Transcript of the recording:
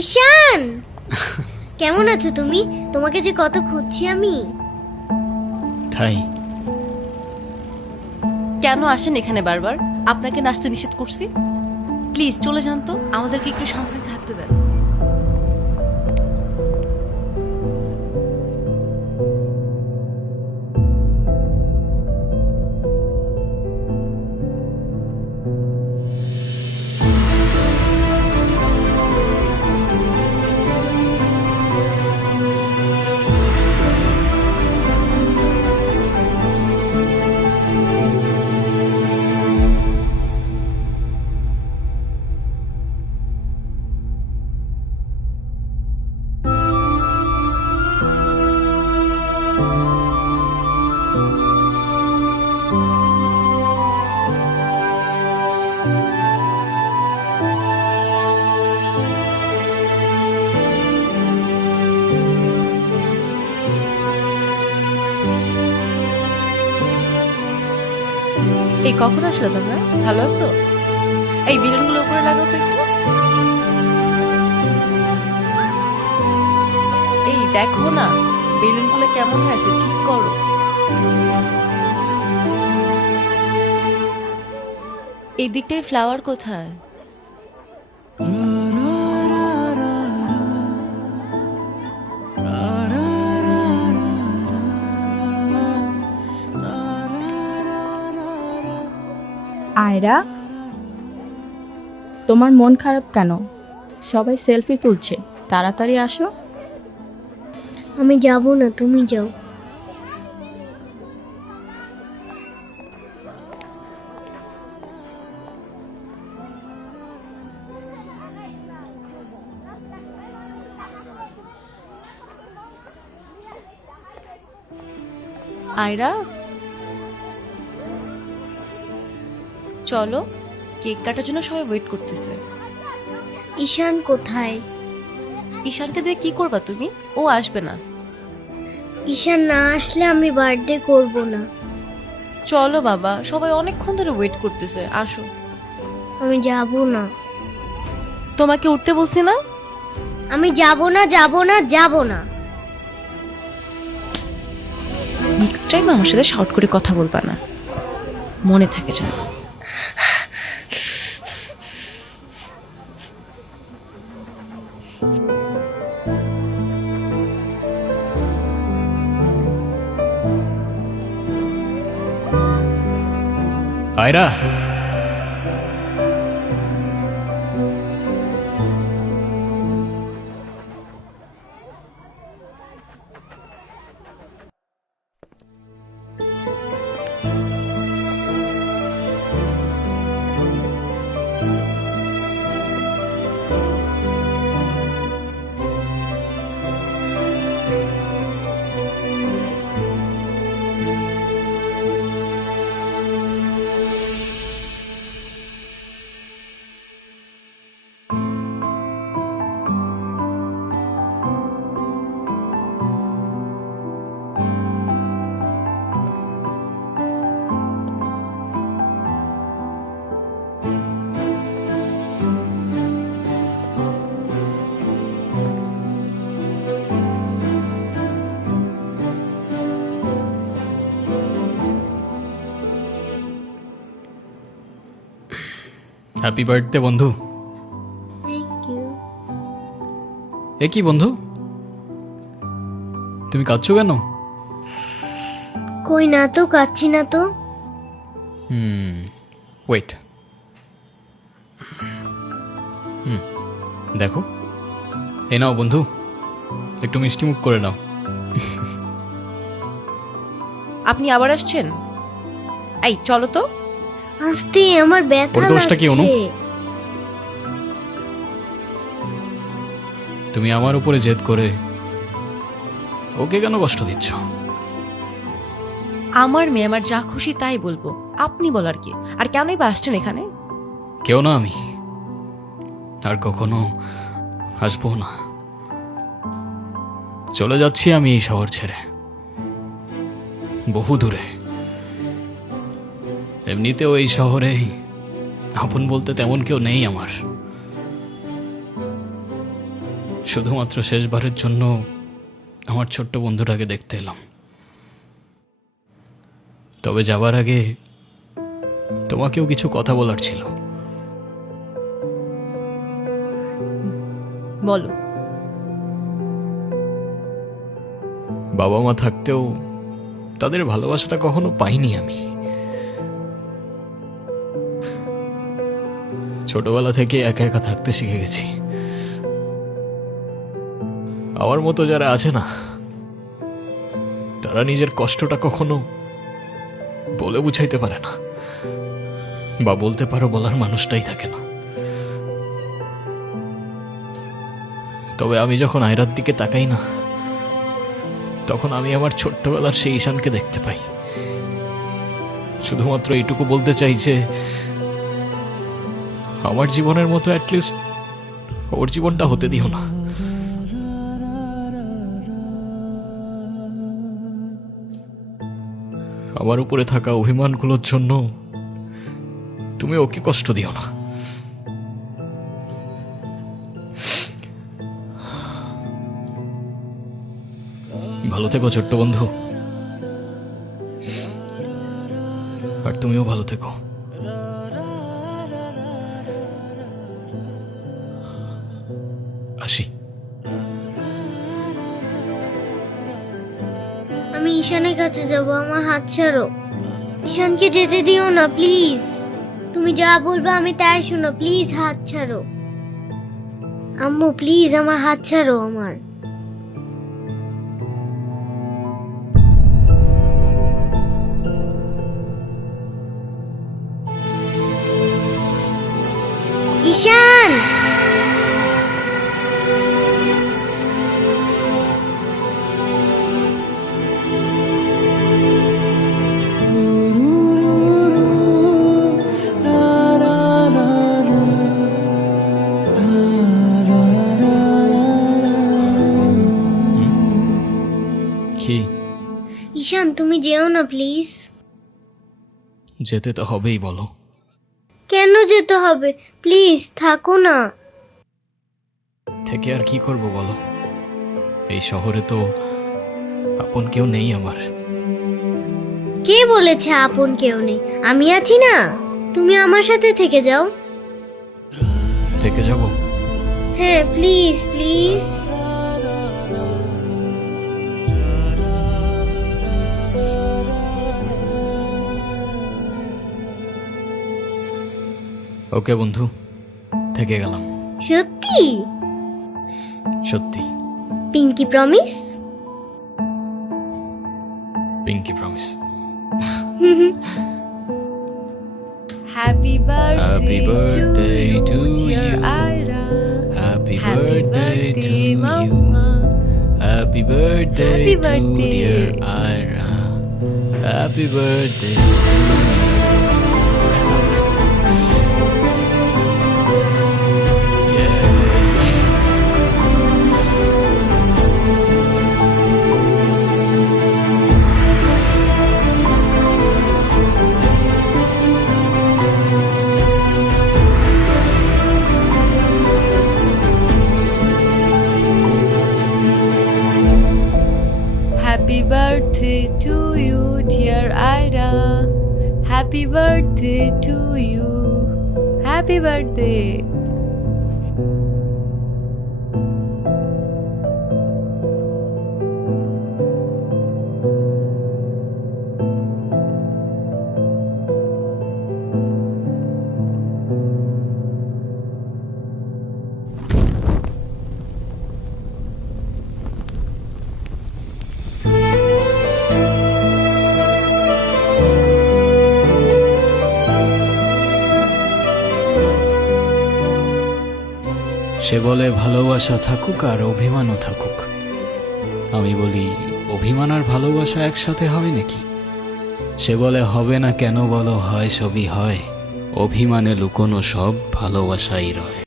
ঈশান, কেমন আছো তুমি? তোমাকে যে কত খুঁজছি আমি। তাই কেন আসেন এখানে বারবার? আপনাকে নাচতে নিষেধ করছি। প্লিজ চলে যান তো, আমাদেরকে একটু শান্তিতে থাকতে দেন। এই কখন আসলে তোমরা? ভালো আছো? এই বেলুনগুলো উপরে লাগাও তো একটু। এই দেখো না, বেলুনগুলো কেমন হয়েছে, ঠিক করো। এই দিকটায় ফ্লাওয়ার কোথায়? আয়রা, তোমার মন খারাপ কেন? সবাই সেলফি তুলছে, তাড়াতাড়ি আসো। আমি যাব না, তুমি যাও। আয়রা, চলো, কেক কাটার জন্য সবাই ওয়েট করতেছে। ঈশান কোথায়? ঈশানকে দিয়ে কি করবা তুমি? ও আসবে না। ঈশান না আসলে আমি বার্থডে করব না। চলো বাবা, সবাই অনেকক্ষণ ধরে ওয়েট করতেছে, আসো। আমি যাব না। তোমাকে উঠতে বলছি না? আমি যাব না, যাব না, যাব না। নেক্সট টাইম আমার সাথে শর্ট করে কথা বলবা না, মনে থাকে যেন। আয়রা, হ্যাপি বার্থডে বন্ধু। Thank you. এ কি বন্ধু, তুমি কাঁদছো কেন? কই না তো, কাচ্ছি না তো। ওয়েট, দেখো, এই নাও বন্ধু, একটু মিষ্টি মুখ করে নাও। আপনি আবার আসছেন? এই চলো তো। আস্তে, আমার ব্যথা ওর দোষটা কি অনু? লাগছে। তুমি আমার উপরে জেদ করে ওকে কেন কষ্ট দিচ্ছ? আমার মেয়ে, আমার যা খুশি তাই বলবো, আপনি বলার কি? আর কেনই বা আসছেন এখানে? কেউ না আমি, আর কখনো আসবো না। চলে যাচ্ছি আমি এই শহর ছেড়ে, বহু দূরে। এমনিতেও এই শহরে আপন বলতে তেমন কেউ নেই আমার। শুধুমাত্র শেষবারের জন্য আমার ছোট্ট বন্ধুটাকে দেখতে এলাম। তবে যাবার আগে তোমাকেও কিছু কথা বলার ছিল। বলো। বাবা মা থাকতেও তাদের ভালোবাসাটা কখনো পাইনি আমি। ছোটবেলা থেকে একা একা থাকতে শিখে গেছি। আমার মতো যারা আছে না, তারা নিজের কষ্টটা কখনো বলে বুঝাইতে পারে না, বা বলতে পারো বলার মানুষটাই থাকে না। তবে আমি যখন আয়রার দিকে তাকাই না, তখন আমি আমার ছোট্টবেলার সেই ঈশানকে দেখতে পাই। শুধুমাত্র এইটুকু বলতে চাই যে আমার জীবনের মতো অ্যাটলিস্ট ওর জীবনটা হতে দিও না। আমার উপরে থাকা অভিমানগুলোর জন্য তুমি ওকে কষ্ট দিও না। ভালো থেকো ছোট্ট বন্ধু, আর তুমিও ভালো থেকো। আসি। আমি ঈশানের কাছে যাব, আমার হাত ছাড়ো। ঈশানকে যেতে দিও না প্লিজ। তুমি যা বলবে আমি তাই শোনো, প্লিজ হাত ছাড়ো। আম্মু প্লিজ আমার হাত ছাড়ো আমার। ঈশান, কি? ঈশান তুমি যেও না প্লিজ। যেতে তো হবেই, বলো। কেন যেতে হবে? প্লিজ থাকো না। থেকে আর কি করব বলো? এই শহরে তো আপন কেউ নেই আমার। কে বলেছে আপন কেউ নেই? আমি আছি না, তুমি আমার সাথে থেকে যাও। থেকে যাব? হ্যাঁ প্লিজ প্লিজ। ওকে বন্ধু, থেকে গেলাম। সত্যি? সত্যি। Pinky promise? Pinky promise. Happy Happy birthday to you. Ira. Happy Happy birthday to birthday, you. Mama. Happy birthday Happy to birthday. dear Ira. Happy birthday to you. Yeah. Happy birthday to you, dear Ira. Happy birthday to you. Happy birthday. সে বলে ভালোবাসা থাকুক আর অভিমানও থাকুক। আমি বলি অভিমান আর ভালোবাসা একসাথে হয় নাকি? সে বলে হবে না কেন বলো, হয় সবই হয়, অভিমানে লুকোনো সব ভালোবাসাই রয়।